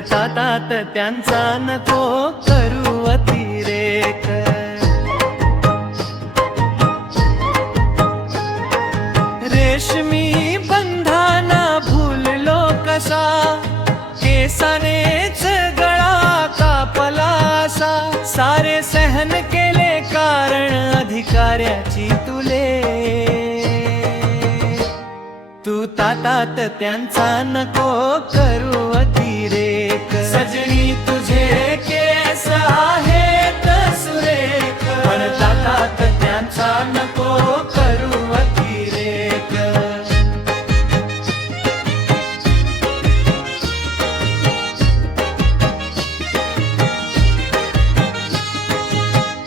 तात त्यांचा नको करू अतिरेक. रेशमी बंधाना भूललो कसा, केसानेच गळा कापलासा. सारे सहन केले कारण अधिकाऱ्याची तुले. तू तात त्यांचा नको करू अतिरेक. सजनी तुझे केस आहेत सुरेख, पण तात त्यांचा नको करू अतिरेक.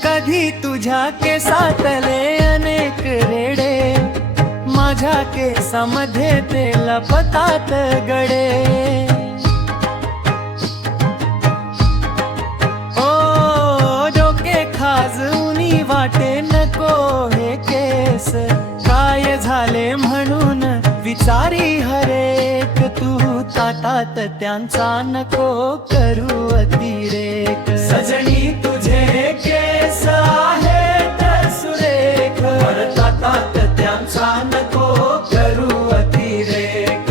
कधी तुझ्या केसातले अनेक रेडे, माझ्या केसामध्ये ते लपतात गडे. ओ डोके खाजवूनी वाटे नको हे केस. काय झाले म्हणून विचारी हरेक. तू तात त्यांचा नको करू अतिरेक. सजनी तुझे केस आहेत सुरेख, पण तात त्यांचा नको करू अतिरेक.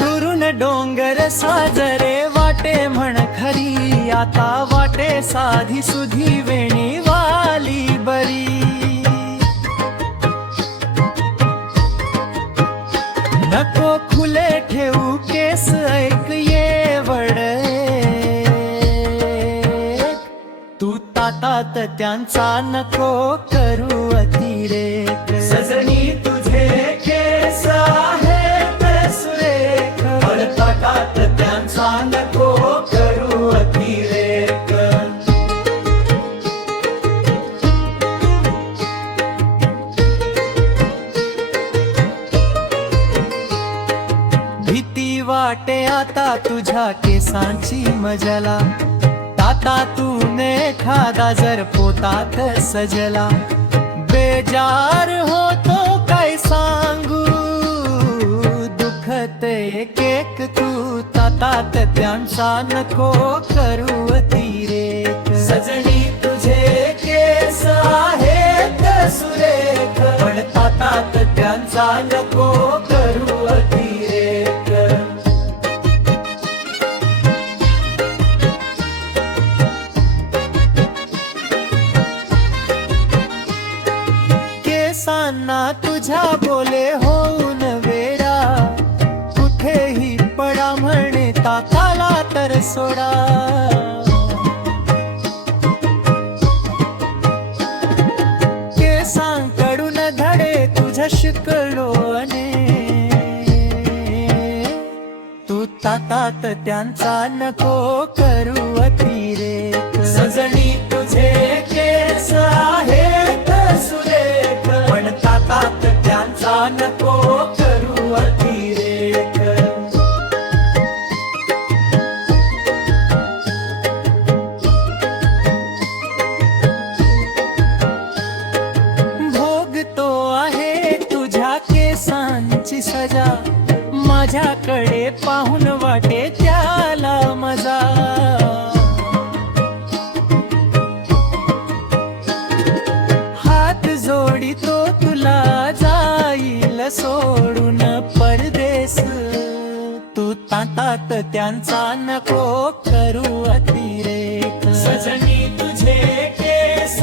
दुरून डोंगर साजरे वाटे म्हण खरी, आता वाटे साधी सुधी वेणी वाली बरी. नको खुले ठेवू केस ऐक ये वडे. तू तात त्यांचा नको करू अतिरेक. सजनी तुझे केस आहेत सुरेख, पण तात त्यांचा नको करू अतिरेक. भीती वाटे आता तुझ्या केसांची मजला. तातातून एखादा जर पोतात सजला, बेजार होतो काय सांगू. दुखत एक एक तू तात त्यांचा नको करू अतिरेक. सजनी तुझे केस आहेत सुरेख, पण तात त्यांचा नको करू अतिरेक. केसांना तुझ्या बोले होऊन वेडा, कुठेही पडा म्हणे ताताला तर सोडा. केसांकडून धडे तुझ्या शिकलो अने. तू तात त्यांचा नको करू अतिरेक. सजनी तुझे केस आहेत सुरेख, पण तात त्यांचा नको करू अतिरेक. भोगतो आहे तुझ्या केसांची सजा, माझ्याकडे पाहून वाटे त्याला मजा. हात जोडितो तुला जाईल सोडून परदेस. तू तात त्यांचा नको करू अतिरेक. सजनी तुझे केस